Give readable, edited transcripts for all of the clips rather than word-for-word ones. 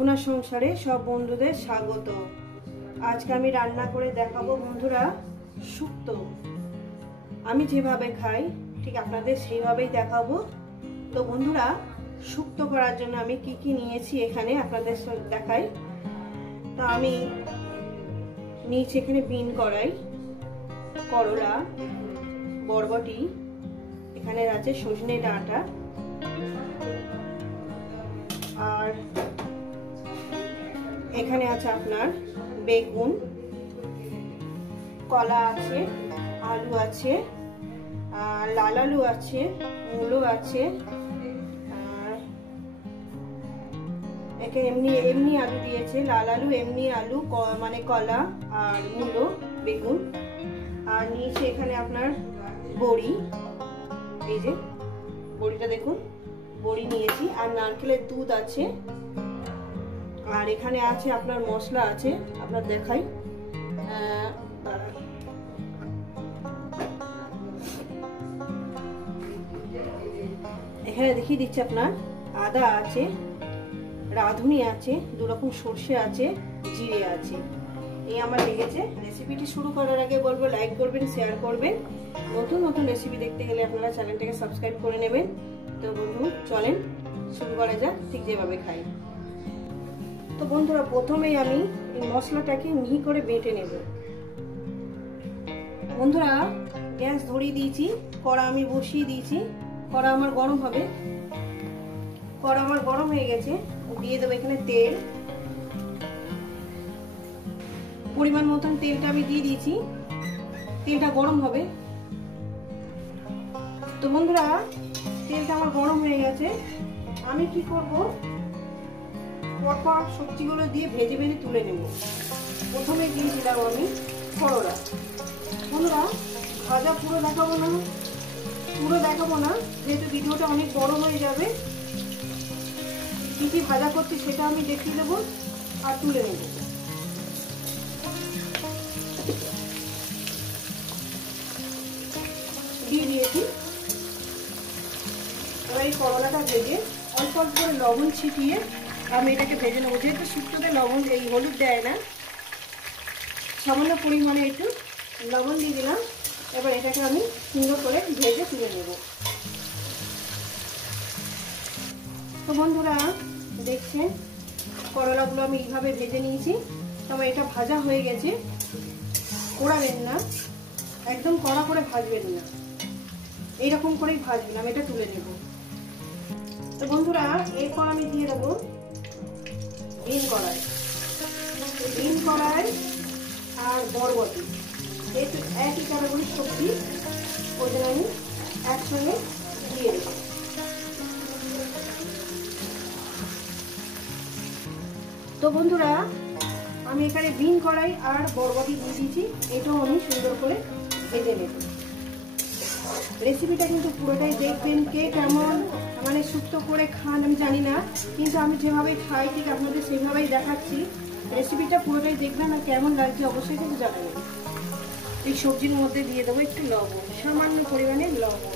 ছোনা সংসারে সব বন্ধুদের স্বাগত। আজকে আমি রান্না করে দেখাবো বন্ধুরা শুক্তো। আমি যেভাবে খাই ঠিক আপনাদের সেইভাবেই দেখাবো। তো বন্ধুরা, শুক্তো করার জন্য আমি কি কি নিয়েছি এখানে আপনাদের দেখাই। তা আমি নিয়েছি এখানে বিন কড়াই, করলা, বরবটি, এখানে আছে সজনে ডাঁটা, আর এখানে আছে আপনার বেগুন, কলা আছে, আলু আছে, আর লাল আলু আছে, মূলো আছে, আর একে এমনি এমনি আলু দিয়েছে, লাল আলু, এমনি আলু মানে কলা আর মূলো, বেগুন, আর নিয়েছে এখানে আপনার বড়ি, এই যে বড়িটা দেখুন, বড়ি নিয়েছি, আর নারকেলের দুধ আছে, আর এখানে আছে আপনার মশলা আছে, আপনার দেখাই। এখানে দেখিয়ে দিচ্ছি আপনার আদা আছে, রাঁধুনি আছে, দু রকম সর্ষে আছে, জিরে আছে। এই আমার লেগেছে। রেসিপিটি শুরু করার আগে বলবো লাইক করবেন, শেয়ার করবেন। নতুন নতুন রেসিপি দেখতে গেলে আপনারা চ্যানেলটাকে সাবস্ক্রাইব করে নেবেন। তো বন্ধু চলেন শুরু করা যাক ঠিক যেভাবে খাই। তো বন্ধুরা, প্রথমেই আমি এই মশলাটাকে মিহি করে বেটে নেব। বন্ধুরা, গ্যাস ধরিয়ে দিয়েছি, কড়া আমি বসিয়ে দিয়েছি, কড়া আমার গরম হবে। কড়া আমার গরম হয়ে গেছে, দিয়ে দেবো এখানে তেল। পরিমাণ মতন তেলটা আমি দিয়ে দিয়েছি, তেলটা গরম হবে। তো বন্ধুরা, তেলটা আমার গরম হয়ে গেছে, আমি কি করব, পরপর সবজিগুলো দিয়ে ভেজে ভেজে তুলে নেব। প্রথমে দিয়ে দিলাম আমি করলা। বন্ধুরা, ভাজা পুরো দেখাবো না, যেহেতু ভিডিওটা অনেক বড় হয়ে যাবে। কি কি ভাজা করছি সেটা আমি দেখিয়ে দেবো আর তুলে নেব। দিয়ে দিয়েছি। এবার এই করলাটা ভেজে অল্প অল্প করে লবণ ছিটিয়ে আমি এটাকে ভেজে নেবো। যেহেতু শুক্তোতে লবণ এই হলুদ দেয় না, সামান্য পরিমাণে একটু লবণ দিয়ে দিলাম। এবার এটাকে আমি সুন্দর করে ভেজে তুলে নেব। তো বন্ধুরা দেখছেন, করলাগুলো আমি এইভাবে ভেজে নিয়েছি। তবে এটা ভাজা হয়ে গেছে, পোড়াবেন না, একদম কড়া করে ভাজবেন না, এইরকম করেই ভাজবেন। আমি এটা তুলে নেব। তো বন্ধুরা, এরপর আমি দিয়ে দেবো বিন কড়াই আর বরবটি, একটু একই ক্যাটাগরির সবজি, ওই জন্য আমি একসঙ্গে দিয়ে দেবো। তো বন্ধুরা, আমি এখানে বিন কড়াই আর বরবটি দিয়ে দিয়েছি, এটাও আমি সুন্দর করে ভেজে নেব। রেসিপিটা কিন্তু পুরোটাই দেখবেন। কে কেমন মানে শুক্তো করে খান আমি জানি না, কিন্তু আমি যেভাবে খাই ঠিক আপনাদের সেভাবেই দেখাচ্ছি। রেসিপিটা পুরোটাই দেখবেন, আর কেমন লাগছে অবশ্যই কিন্তু জানাবেন। এই সবজির মধ্যে দিয়ে দেবো একটু লবণ, সামান্য পরিমাণে লবণ।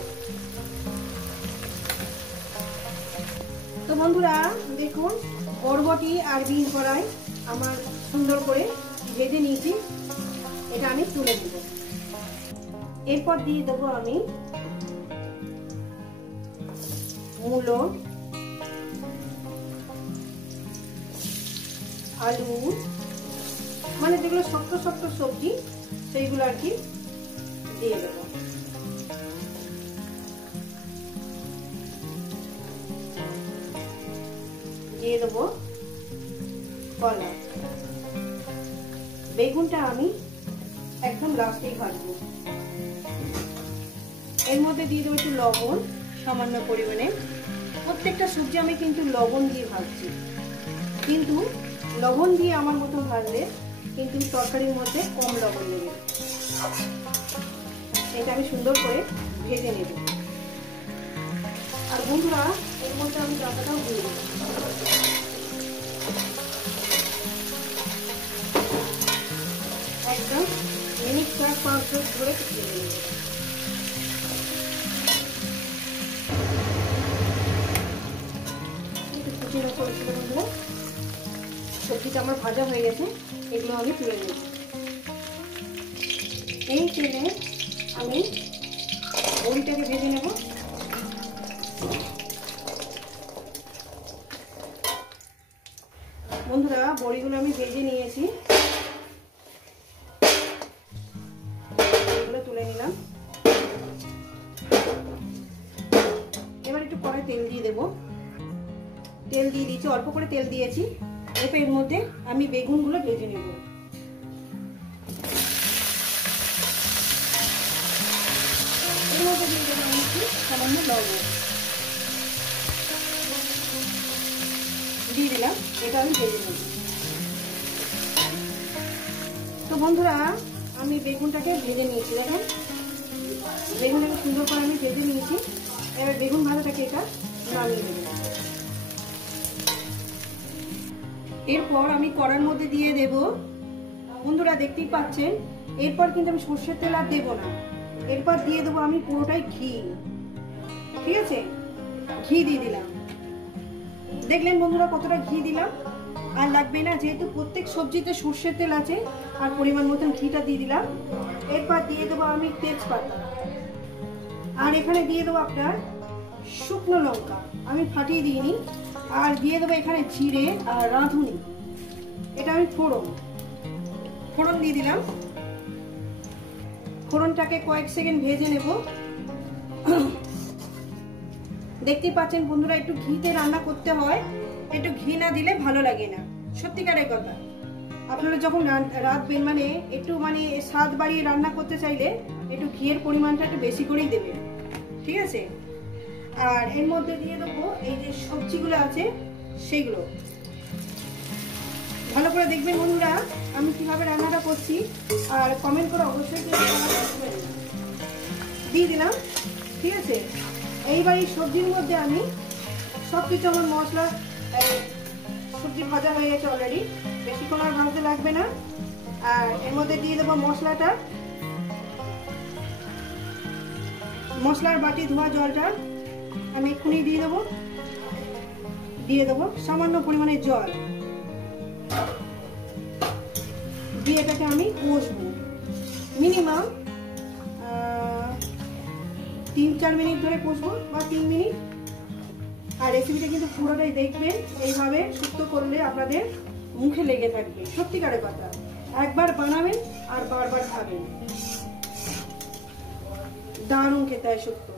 তো বন্ধুরা দেখুন, বরবটি আর বিন কড়াই আমার সুন্দর করে ভেজে নিয়েছি, এটা আমি তুলে দেব। এরপর দিয়ে দেবো আমি মূলো, আলু, মানে যেগুলো শক্ত শক্ত সবজি সেইগুলো আর কি দিয়ে দেবো। দিয়ে দেবো কলা, বেগুনটা আমি একদম লাস্টেই ভাজবো। এর মধ্যে দিয়ে দেবো একটু লবণ, সামান্য পরিমাণে। প্রত্যেকটা সবজি আমি কিন্তু লবণ দিয়ে ভাজছি, কিন্তু লবণ দিয়ে আমার মতো ভাজলে কিন্তু তরকারির মধ্যে কম লবণ দেবে। এটা আমি সুন্দর করে ভেজে নেব। আর বন্ধুরা, এর মধ্যে আমি ডাঁটাটাও দিয়ে দেবো। একদম মিনিট 4-5 ধরে ভেজে নেব। একটু কুচিনো করেছিল বন্ধুরা, সবজিটা আমার ভাজা হয়ে গেছে, এগুলো আমি তুলে নেব। এই তেলে আমি বড়িটাকে ভেজে নেব। বন্ধুরা বড়িগুলো আমি ভেজে নিয়েছি, এগুলো তুলে নিলাম। এবার একটু কড়াই তেল দিয়ে দেবো। তেল দিয়ে দিয়েছি, অল্প করে তেল দিয়েছি। এরপর এর মধ্যে আমি বেগুনগুলো ভেজে নেব। এর মধ্যে দিয়ে দেবো আমি একটু সামান্য লবণ দিয়ে দিলাম, এটা আমি ভেজে নেব। তো বন্ধুরা আমি বেগুনটাকে ভেজে নিয়েছি, দেখেন বেগুনটাকে সুন্দর করে আমি ভেজে নিয়েছি। এবার বেগুন ভাজাটাকে এটা নামিয়ে দেব। এরপর আমি কড়ার মধ্যে দিয়ে দেব, বন্ধুরা দেখতেই পাচ্ছেন। এরপর কিন্তু আমি সর্ষের তেল আর দেবো না, এরপর দিয়ে দেবো আমি পুরোটাই ঘি। ঠিক আছে, ঘি দিয়ে দিলাম। দেখলেন বন্ধুরা কতটা ঘি দিলাম, আর লাগবে না যেহেতু প্রত্যেক সবজিতে সর্ষের তেল আছে। আর পরিমাণ মতন ঘিটা দিয়ে দিলাম। এরপর দিয়ে দেবো আমি তেজপাতা, আর এখানে দিয়ে দেবো আপনার শুকনো লঙ্কা, আমি ফাটিয়ে দিইনি। আর দিয়ে দেবো এখানে জিরে আর রাঁধুনি, এটা আমি ফোড়ন দিয়ে দিলাম। ফোড়নটাকে কয়েক সেকেন্ড ভেজে নেব। দেখতেই পাচ্ছেন বন্ধুরা একটু ঘিতে রান্না করতে হয়, একটু ঘি না দিলে ভালো লাগে না, সত্যিকারের কথা। আপনারা যখন রাঁধবেন মানে একটু স্বাদ বাড়িয়ে রান্না করতে চাইলে একটু ঘিয়ের পরিমাণটা একটু বেশি করেই দেবেন, ঠিক আছে। আর এর মধ্যে দিয়ে দেবো এই যে সবজিগুলো আছে সেগুলো। ভালো করে দেখবেন বন্ধুরা আমি কিভাবে রান্নাটা করছি, আর কমেন্ট করে অবশ্যই দিয়ে দিলাম, ঠিক আছে। এইবার এই সবজির মধ্যে আমি সবকিছু আমার মশলা, সবজি ভাজা হয়ে গেছে অলরেডি, বেশিক্ষণ আর ভাজতে লাগবে না। আর এর মধ্যে দিয়ে দেবো মশলাটা, মশলার বাটি ধোয়া জলটা আমি এক্ষুনি দিয়ে দেবো সামান্য পরিমাণে জল দিয়ে এটাকে আমি কষবো মিনিমাম 3-4 মিনিট ধরে কষবো, বা 3 মিনিট। আর রেসিপিটা কিন্তু পুরোটাই দেখবেন, এইভাবে শুক্তো করলে আপনাদের মুখে লেগে থাকবে, সত্যিকারের কথা। একবার বানাবেন আর বারবার খাবেন, দারুণ খেতে হয় শুক্তো।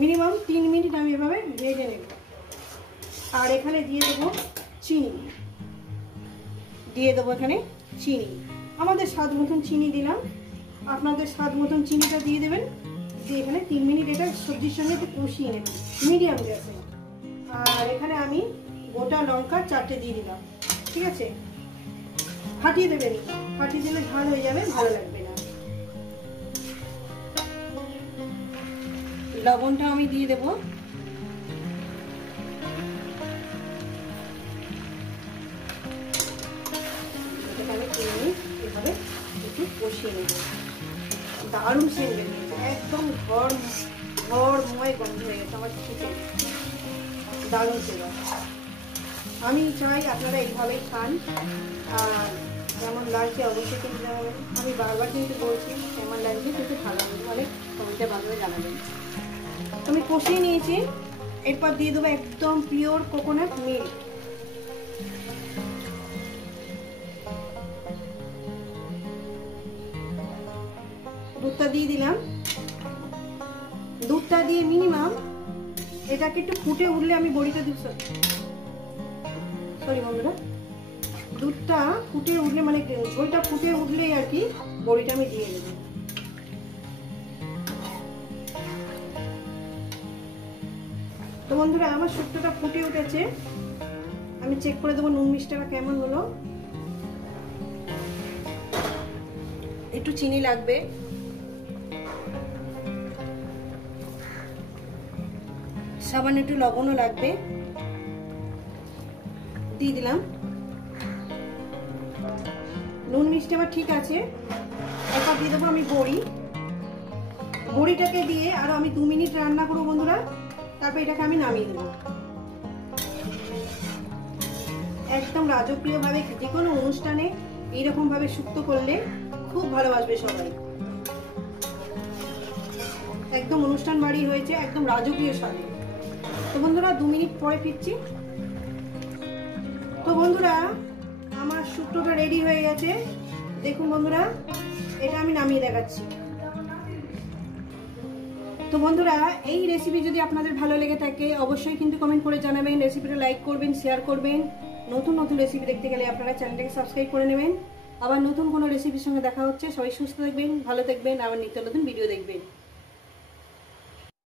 মিনিমাম 3 মিনিট আমি এভাবে ভেজে নেব। আর এখানে দিয়ে দেবো চিনি, এখানে চিনি, আমাদের স্বাদ মতন চিনি দিলাম। আপনাদের স্বাদ মতন চিনিটা দিয়ে দেবেন। দিয়ে এখানে 3 মিনিট এটা সবজির সঙ্গে একটু কষিয়ে নেব মিডিয়াম গ্যাসে। আর এখানে আমি গোটা লঙ্কা 4টে দিয়ে দিলাম, ঠিক আছে। ফাটিয়ে দেবেন, ফাটিয়ে দিলে ঝাল হয়ে যাবে, ভালো লাগবে না। লবণটা আমি দিয়ে দেবো। এভাবে একটু কষিয়ে নেব। দারুণ সেন্ট বেরিয়েছে, একদম ঘরময় গন্ধ হয়ে গেছে আমার চিকেন, দারুণ সেবা। আমি চাই আপনারা এইভাবেই খান। আর যেমন লাগছে অবশ্যই কিন্তু জানাবেন, আমি বারবার কিন্তু বলছি কেমন লাগছে, কিন্তু ভালো মানে কমেন্টে ভালোভাবে জানাবেন। আমি কষিয়ে নিয়েছি, এরপর দিয়ে দেবো একদম পিওর কোকোনাট মিল্ক। দুধটা দিয়ে দিলাম। দুধটা দিয়ে মিনিমাম এটাকে একটু ফুটে উঠলে আমি বড়িটা দিব। সরি বন্ধুরা, দুধটা ফুটে উঠলে মানে ঝোলটা ফুটে উঠলেই আর কি বড়িটা আমি দিয়ে দেবো। তো বন্ধুরা আমার শুক্তোটা ফুটে উঠেছে, আমি চেক করে দেবো নুন মিষ্টিটা কেমন হলো। একটু চিনি লাগবে, সামান্য একটু লবণও লাগবে, দিয়ে দিলাম। নুন মিষ্টি আবার ঠিক আছে। এরপর দিয়ে দেবো আমি বড়িটাকে দিয়ে আরো আমি 2 মিনিট রান্না করবো বন্ধুরা, তারপর এটাকে আমি নামিয়ে দেবো। একদম রাজকীয়ভাবে যে কোনো অনুষ্ঠানে এইরকম ভাবে শুক্তো করলে খুব ভালোবাসবে সবাই। একদম অনুষ্ঠান বাড়ি হয়েছে, একদম রাজকীয় স্বাদে। তো বন্ধুরা 2 মিনিট পরে ফিরছি। তো বন্ধুরা আমার শুক্তোটা রেডি হয়ে গেছে, দেখুন বন্ধুরা, এটা আমি নামিয়ে দেখাচ্ছি। তো বন্ধুরা এই রেসিপি যদি আপনাদের ভালো লেগে থাকে অবশ্যই কিন্তু কমেন্ট করে জানাবেন, রেসিপিটা লাইক করবেন, শেয়ার করবেন। নতুন নতুন রেসিপি দেখতে গেলে আপনারা চ্যানেলটাকে সাবস্ক্রাইব করে নেবেন। আবার নতুন কোনো রেসিপির সঙ্গে দেখা হচ্ছে। সবাই সুস্থ থাকবেন, ভালো থাকবেন, আবার নিত্য নতুন ভিডিও দেখবেন।